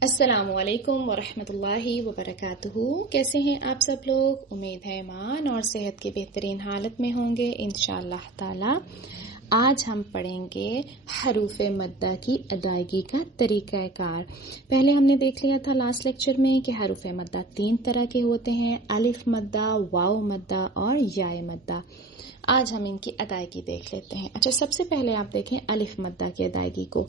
السلام علیکم ورحمۃ اللہ وبرکاتہ. کیسے ہیں آپ سب لوگ؟ امید ہے ایمان اور صحت کی بہترین حالت میں ہوں گے انشاءاللہ تعالی. آج ہم پڑھیں گے حروف مدہ کی ادائیگی کا طریقہ کار. پہلے ہم نے دیکھ لیا تھا لاسٹ لیکچر میں کہ حروف مدہ 3 طرح کے ہوتے ہیں: الف مدہ، واو مدہ اور یائے مدہ. آج ہم ان کی ادائیگی دیکھ لیتے ہیں. اچھا، سب سے پہلے آپ دیکھیں الف مدہ کی ادائیگی کو.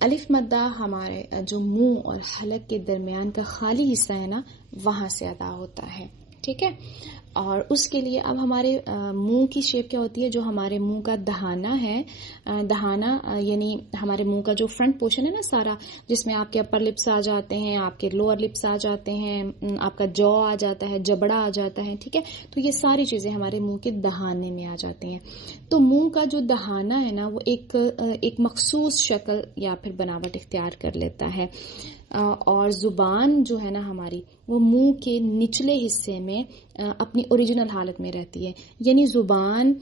الف مدہ ہمارے جو منہ اور حلق کے درمیان کا خالی حصہ ہے نا، وہاں سے ادا ہوتا ہے. ٹھیک ہے، اور اس کے لیے اب ہمارے منہ کی شیپ کیا ہوتی ہے؟ جو ہمارے منہ کا دہانہ ہے، دہانہ یعنی ہمارے منہ کا جو فرنٹ پورشن ہے نا سارا، جس میں آپ کے اپر لپس آ جاتے ہیں، آپ کے لوور لپس آ جاتے ہیں، آپ کا جو آ جاتا ہے، جبڑا آ جاتا ہے. ٹھیک ہے، تو یہ ساری چیزیں ہمارے منہ کے دہانے میں آ جاتی ہیں. تو منہ کا جو دہانہ ہے نا، وہ ایک مخصوص شکل یا پھر بناوٹ اختیار کر لیتا ہے، اور زبان جو ہے نا ہماری، وہ منہ کے نچلے حصے میں اپنی اوریجنل حالت میں رہتی ہے. یعنی زبان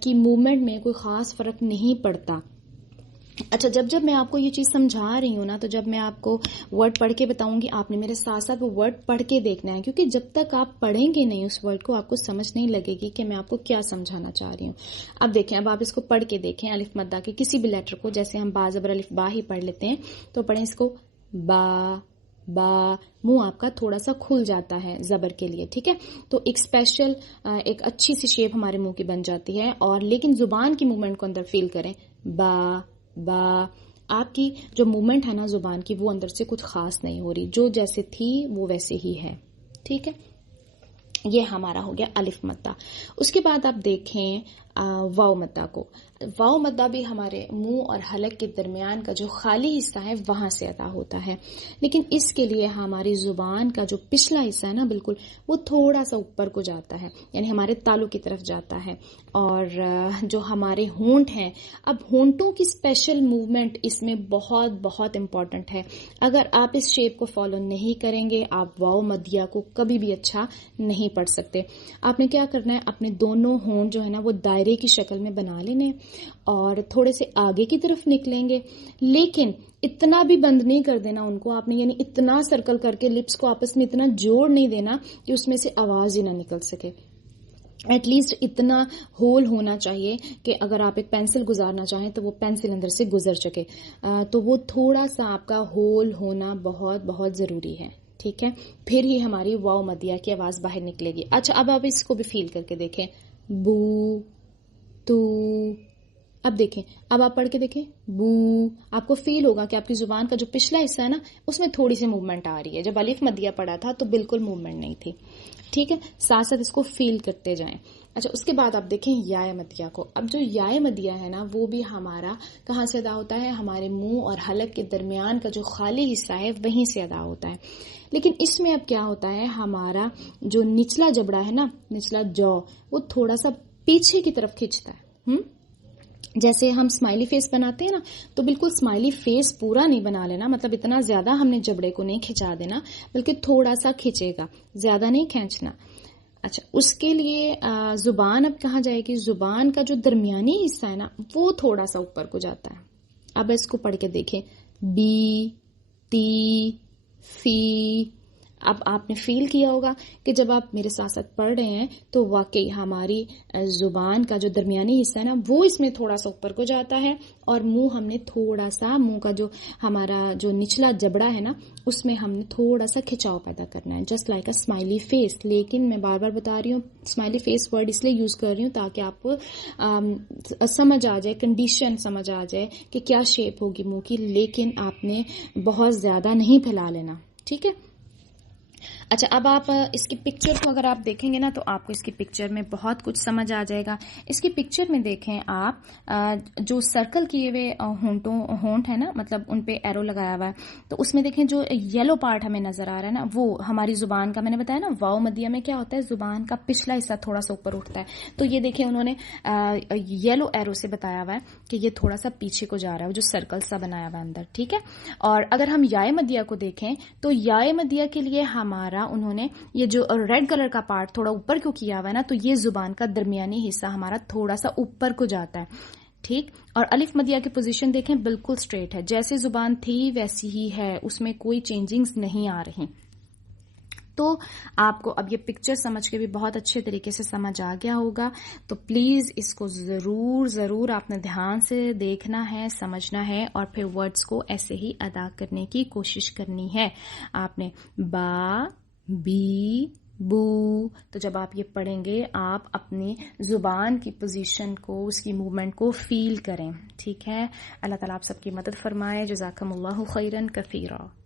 کی موومنٹ میں کوئی خاص فرق نہیں پڑتا. اچھا، جب میں آپ کو یہ چیز سمجھا رہی ہوں نا، تو جب میں آپ کو ورڈ پڑھ کے بتاؤں گی، آپ نے میرے ساتھ ساتھ وہ ورڈ پڑھ کے دیکھنا ہے، کیونکہ جب تک آپ پڑھیں گے نہیں اس ورڈ کو، آپ کو سمجھ نہیں لگے گی کہ میں آپ کو کیا سمجھانا چاہ رہی ہوں. اب دیکھیں، اب آپ اس کو پڑھ کے دیکھیں الف مدہ کے کسی بھی لیٹر کو. جیسے ہم با زبر الف با ہی پڑھ لیتے ہیں، تو پڑھیں اس کو با با. منہ آپ کا تھوڑا سا کھل جاتا ہے زبر کے لیے. ٹھیک ہے، تو ایک اسپیشل ایک اچھی سی شیپ ہمارے منہ کی بن جاتی ہے. اور لیکن زبان کی موومنٹ کو اندر فیل کریں، با با. آپ کی جو موومنٹ ہے نا زبان کی، وہ اندر سے کچھ خاص نہیں ہو رہی، جو جیسے تھی وہ ویسے ہی ہے. ٹھیک ہے، یہ ہمارا ہو گیا الف مدہ. اس کے بعد آپ دیکھیں واو مدہ کو. واو مدہ بھی ہمارے منہ اور حلق کے درمیان کا جو خالی حصہ ہے وہاں سے ادا ہوتا ہے. لیکن اس کے لیے ہماری زبان کا جو پچھلا حصہ ہے نا، بالکل وہ تھوڑا سا اوپر کو جاتا ہے، یعنی ہمارے تالو کی طرف جاتا ہے. اور جو ہمارے ہونٹ ہیں، اب ہونٹوں کی اسپیشل موومنٹ اس میں بہت بہت امپورٹنٹ ہے. اگر آپ اس شیپ کو فالو نہیں کریں گے، آپ واو مدیہ کو کبھی بھی اچھا نہیں پڑھ سکتے. آپ نے کیا کرنا ہے، اپنے دونوں ہونٹ جو ہے نا وہ دائرے کی شکل میں بنا لینے، اور تھوڑے سے آگے کی طرف نکلیں گے. لیکن اتنا بھی بند نہیں کر دینا ان کو آپ نے، یعنی اتنا سرکل کر کے لپس کو آپس میں اتنا جوڑ نہیں دینا کہ اس میں سے آواز ہی نہ نکل سکے. ایٹ لیسٹ اتنا ہول ہونا چاہیے کہ اگر آپ ایک پینسل گزارنا چاہیں تو وہ پینسل اندر سے گزر سکے. تو وہ تھوڑا سا آپ کا ہول ہونا بہت بہت ضروری ہے. ٹھیک ہے، پھر ہی ہماری واو مدیہ کی آواز باہر نکلے گی. اچھا، اب آپ اس کو بھی فیل کر کے دیکھیں، بو تو. اب دیکھیں، اب آپ پڑھ کے دیکھیں، بو. آپ کو فیل ہوگا کہ آپ کی زبان کا جو پچھلا حصہ ہے نا، اس میں تھوڑی سی موومنٹ آ رہی ہے. جب الف مدیہ پڑھا تھا تو بالکل موومنٹ نہیں تھی. ٹھیک ہے، ساتھ ساتھ اس کو فیل کرتے جائیں. اچھا، اس کے بعد آپ دیکھیں یائے مدیہ کو. اب جو یائے مدیہ ہے نا، وہ بھی ہمارا کہاں سے ادا ہوتا ہے؟ ہمارے منہ اور حلق کے درمیان کا جو خالی حصہ ہے وہیں سے ادا ہوتا ہے. لیکن اس میں اب کیا ہوتا ہے، ہمارا جو نچلا جبڑا ہے نا، نچلا جو، وہ تھوڑا سا پیچھے کی طرف کھینچتا ہے. جیسے ہم اسمائلی فیس بناتے ہیں نا، تو بالکل اسمائلی فیس پورا نہیں بنا لینا، مطلب اتنا زیادہ ہم نے جبڑے کو نہیں کھچا دینا، بلکہ تھوڑا سا کھچے گا، زیادہ نہیں کھینچنا. اچھا، اس کے لیے زبان اب کہاں جائے گی؟ زبان کا جو درمیانی حصہ ہے نا، وہ تھوڑا سا اوپر کو جاتا ہے. اب اس کو پڑھ کے دیکھیں، بی تی فی. اب آپ نے فیل کیا ہوگا کہ جب آپ میرے ساتھ ساتھ پڑھ رہے ہیں تو واقعی ہماری زبان کا جو درمیانی حصہ ہے نا، وہ اس میں تھوڑا سا اوپر کو جاتا ہے، اور منہ ہم نے تھوڑا سا، منہ کا جو ہمارا جو نچلا جبڑا ہے نا، اس میں ہم نے تھوڑا سا کھچاؤ پیدا کرنا ہے، just like a smiley face. لیکن میں بار بار بتا رہی ہوں، اسمائلی فیس ورڈ اس لیے یوز کر رہی ہوں تاکہ آپ سمجھ آ جائے، کنڈیشن سمجھ آ جائے کہ کیا شیپ ہوگی منہ کی. لیکن آپ نے بہت زیادہ نہیں پھیلا لینا. ٹھیک ہے. اچھا، اب آپ اس کی پکچر کو اگر آپ دیکھیں گے نا، تو آپ کو اس کی پکچر میں بہت کچھ سمجھ آ جائے گا. اس کی پکچر میں دیکھیں آپ، جو سرکل کیے ہوئے ہونٹ ہے نا، مطلب ان پہ ایرو لگایا ہوا ہے، تو اس میں دیکھیں جو یلو پارٹ ہمیں نظر آ رہا ہے نا، وہ ہماری زبان کا، میں نے بتایا نا واو مدیہ میں کیا ہوتا ہے، زبان کا پچھلا حصہ تھوڑا سا اوپر اٹھتا ہے. تو یہ دیکھیں انہوں نے یلو ایرو سے بتایا ہوا ہے کہ یہ تھوڑا سا پیچھے کو جا رہا ہے، جو سرکل سا بنایا ہوا ہے اندر. ٹھیک ہے. اور اگر ہم یائے مدیہ کو دیکھیں تو یائے مدیہ کے لیے ہمارا انہوں نے یہ جو ریڈ کلر کا پارٹ تھوڑا اوپر کیوں کیا ہوا ہے نا، تو یہ زبان کا درمیانی حصہ ہمارا تھوڑا سا اوپر کو جاتا ہے. ٹھیک. اور الف مدیہ کی پوزیشن دیکھیں بالکل اسٹریٹ ہے، جیسے زبان تھی ویسی ہی ہے، اس میں کوئی چینجنگز نہیں آ رہی. تو آپ کو اب یہ پکچر سمجھ کے بھی بہت اچھے طریقے سے سمجھ آ گیا ہوگا. تو پلیز اس کو ضرور آپ نے دھیان سے دیکھنا ہے، سمجھنا ہے، اور پھر ورڈز کو ایسے ہی ادا کرنے کی کوشش کرنی ہے. آپ نے با، بی، بو، تو جب آپ یہ پڑھیں گے آپ اپنی زبان کی پوزیشن کو، اس کی موومنٹ کو فیل کریں. ٹھیک ہے. اللہ تعالیٰ آپ سب کی مدد فرمائے. جزاکم اللہ خیرا کثیرا.